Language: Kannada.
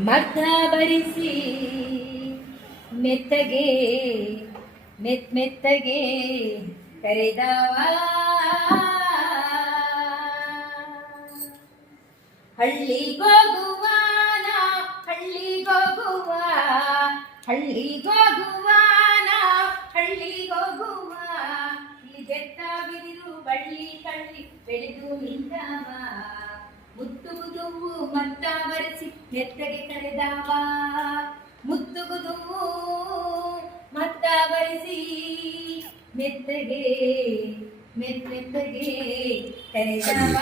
ಮತ ಬರಿಸಿ ಮೆತ್ತಗೆ ಮೆತ್ತಗೆ ಕರೆದವ ಹಳ್ಳಿಗೋಗುವ ಹಳ್ಳಿಗೋಗುವ ಹಳ್ಳಿಗೋಗುವ ಹಳ್ಳಿಗೋಗುವ ಇಲ್ಲಿ ಬೆತ್ತ ಬಿದಿರು ಬಳ್ಳಿ ಕಳ್ಳಿ ಬೆಳೆದು ನಿಂತವ ಮುತ್ತುಗುದುವು ಮತ್ತ ಬರೆಸಿ ಮೆತ್ತಗೆ ಕರೆದವ ಮುತ್ತುಗುದುವು ಮತ್ತ ಬರೆಸಿ ಮೆತ್ತಗೆ ಮೆತ್ತಗೆ ಕರೆದವ